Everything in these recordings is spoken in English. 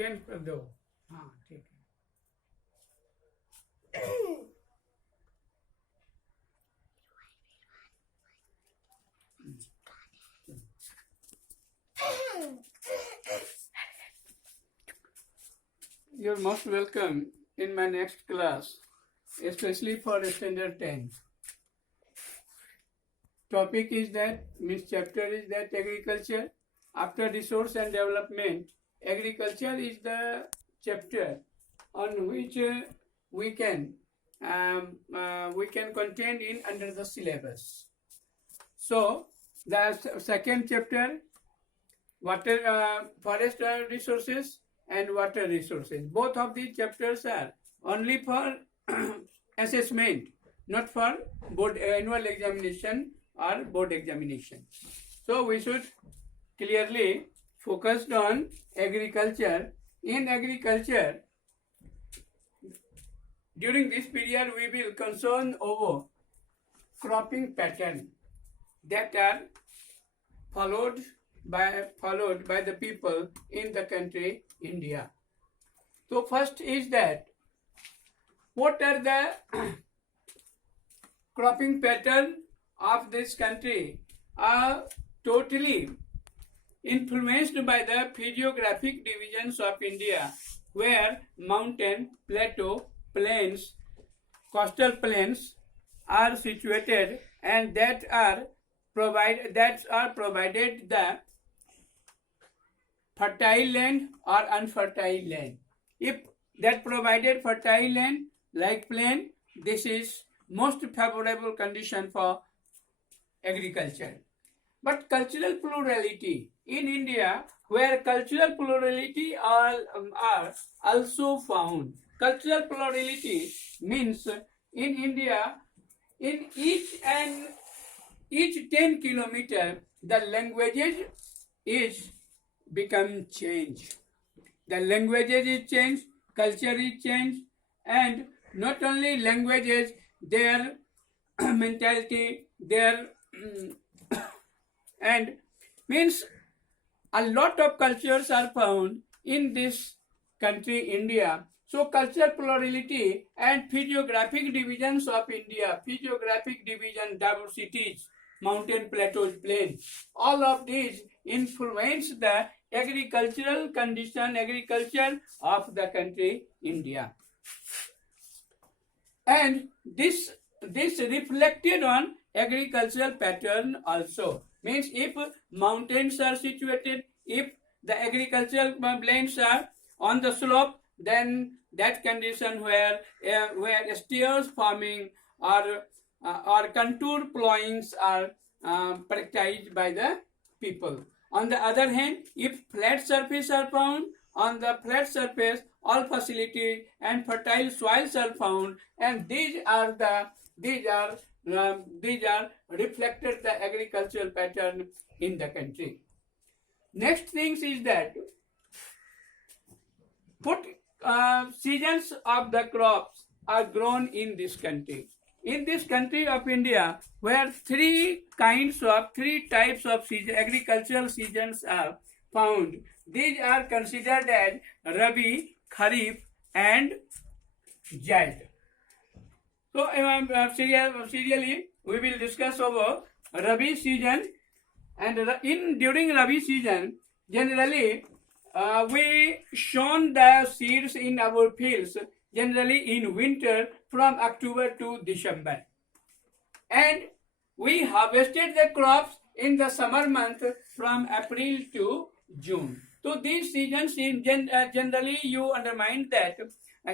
10 दो. हाँ ठीक है. You're most welcome in my next class, especially for standard 10. Topic is that, means chapter is that agriculture. After resource and development, agriculture is the chapter on which we can contain in under the syllabus. So the second chapter, water, forest resources and water resources. Both of these chapters are only for assessment, not for board annual examination or board examination. So we should clearly focus on agriculture. In agriculture, during this period, we will concern over cropping pattern that are followed by the people in the country India. So first is that what are the cropping pattern of this country are totally influenced by the physiographic divisions of India, where mountain, plateau, plains, coastal plains are situated, and that are provided the fertile land or unfertile land. If that provided fertile land like plain, this is most favorable condition for agriculture. But cultural plurality in India, where cultural plurality are also found. Cultural plurality means in India, in each 10 kilometer, the languages is become changed. The languages is changed, culture is changed, and not only languages, their mentality, their and means a lot of cultures are found in this country India. So cultural plurality and physiographic divisions of India, physiographic division, diversities, mountain, plateaus, plains, all of these influence the agricultural condition, agriculture of the country India. And this reflected on agricultural pattern also. Means if mountains are situated, if the agricultural plains are on the slope, then that condition where steers farming or contour plowings are practiced by the people. On the other hand, if flat surface are found, on the flat surface all facilities and fertile soils are found, and these are reflected the agricultural pattern in the country. Next things is that what seasons of the crops are grown in this country. In this country of India, where three types of agricultural seasons are found, these are considered as Rabi, Kharif, and Zaid. So, serially, we will discuss over Rabi season, and during Rabi season, generally, we sown the seeds in our fields, generally in winter from October to December. And we harvested the crops in the summer month from April to June. So these seasons, generally you understand that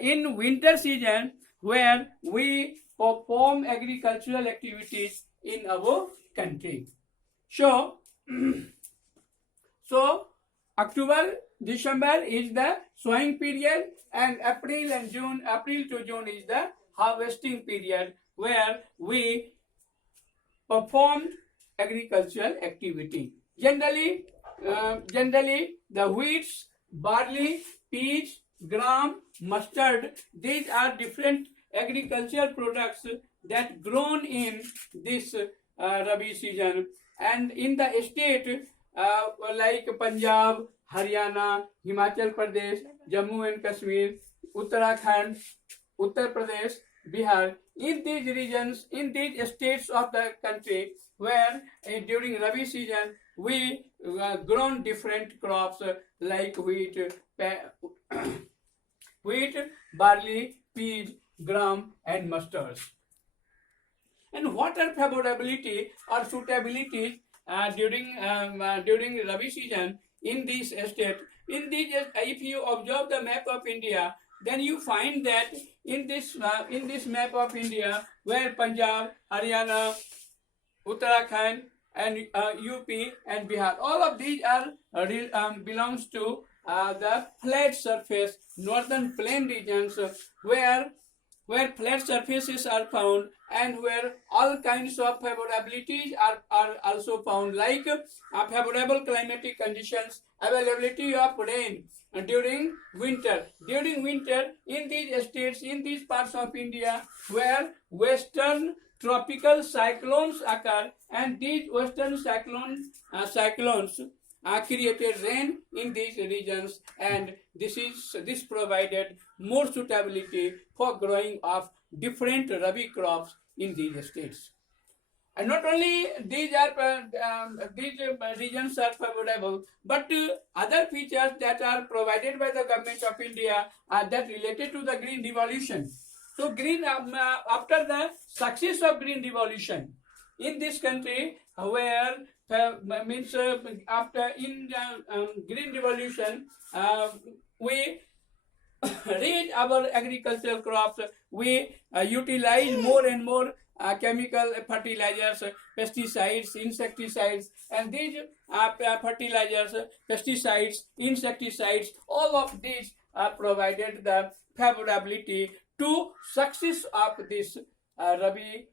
in winter season, where we perform agricultural activities in our country. So October, December is the sowing period, and April to June is the harvesting period, where we perform agricultural activity. Generally, the wheats, barley, peas, gram, mustard, these are different agricultural products that grown in this Rabi season. And in the state like Punjab, Haryana, Himachal Pradesh, Jammu and Kashmir, Uttarakhand, Uttar Pradesh, Bihar. In these regions, in these states of the country, where during Rabi season we grown different crops like wheat, wheat, barley, peas, gram, and mustards. And what are favorability or suitability during Rabi season in this state? In this, if you observe the map of India, then you find that in this map of India, where Punjab, Haryana, Uttarakhand, and UP and Bihar, all of these are belongs to the flat surface northern plain regions where flat surfaces are found and where all kinds of favorabilities are also found, like favorable climatic conditions, availability of rain during winter. During winter, in these states, in these parts of India, where western tropical cyclones occur, and these western cyclones created rain in these regions, and this provided more suitability for growing of different rabi crops in these states. And not only these regions are favorable, but other features that are provided by the government of India are that related to the green revolution. So after the success of green revolution in this country, where after in green revolution we raise our agricultural crops, we utilize more and more chemical fertilizers, pesticides, insecticides, and these fertilizers, pesticides, insecticides, all of these provided the favorability to success of this rabi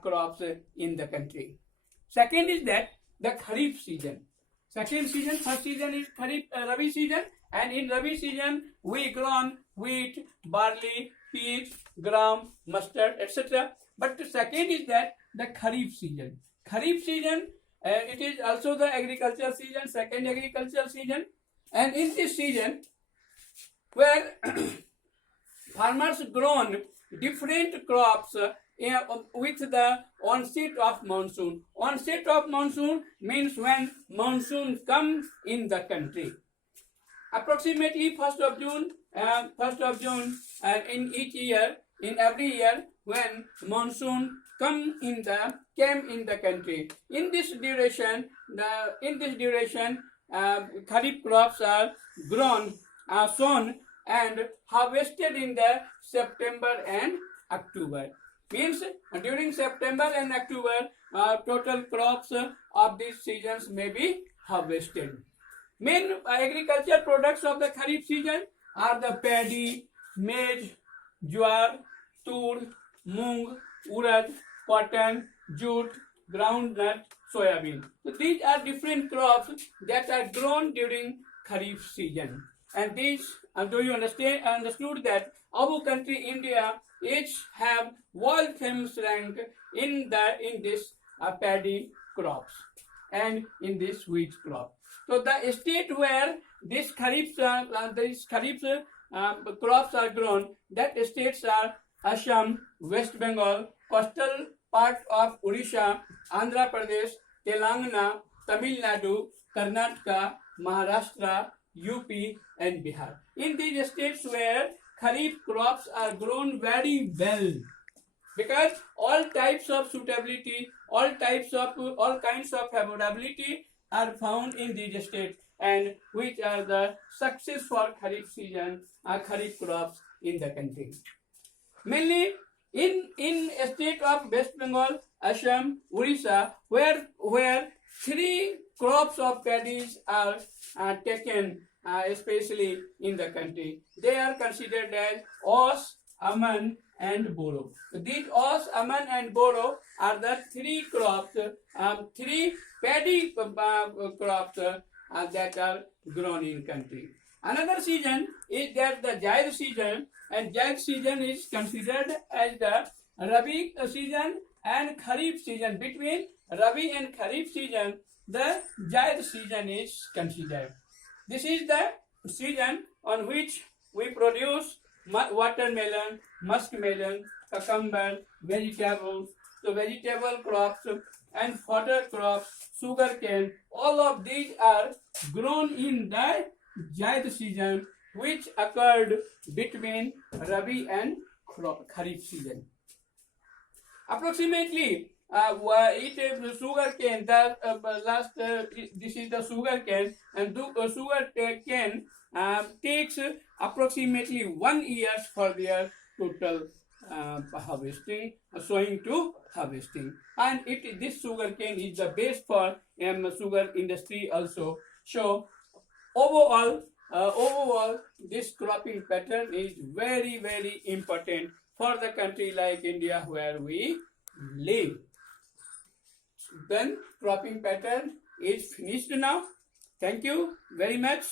crops in the country. Second is that the Kharif season. Second season, first season is Kharif Rabi season, and in Rabi season we grown wheat, barley, peas, gram, mustard, etc. But the second is that the Kharif season. Kharif season, it is also the agricultural season, second agricultural season, and in this season where farmers grown different crops with the onset of monsoon. Onset of monsoon means when monsoon comes in the country. Approximately 1st of June in each year, in every year, when monsoon came in the country. In this duration, kharif crops are grown, sown, and harvested in the September and October. Means during September and October, total crops of these seasons may be harvested. Main agricultural products of the Kharif season are the paddy, maize, jowar, tur, moong, urad, cotton, jute, groundnut, soybean. So these are different crops that are grown during Kharif season. And these, do you understood that our country India each have world famous rank in this paddy crops and in this wheat crop. So the state where these kharif crops are grown, that states are Assam, West Bengal, coastal part of Odisha, Andhra Pradesh, Telangana, Tamil Nadu, Karnataka, Maharashtra, UP and Bihar. In these states where kharif crops are grown very well, because all types of suitability, all kinds of favorability are found in these states, and which are the success for kharif season kharif crops in the country. Mainly in a state of West Bengal, Assam, Odisha, where three crops of paddies are taken, especially in the country. They are considered as Os, Aman, and Boro. These Os, Aman, and Boro are the three crops, three paddy crops that are grown in country. Another season is that the Jaid season, and Jaid season is considered as the Rabi season and Kharif season. Between Rabi and Kharif season, the Jaid season is considered. This is the season on which we produce watermelon, muskmelon, cucumber, vegetables, so vegetable crops and fodder crops, sugarcane. All of these are grown in the Zaid season, which occurred between Rabi and Kharif season. Approximately, it is sugar cane. This is the sugar cane, and sugar cane takes approximately 1 year for their total harvesting, sowing to harvesting, and this sugar cane is the base for sugar industry also. So overall, this cropping pattern is very, very important for the country like India where we live. Then cropping pattern is finished now. Thank you very much.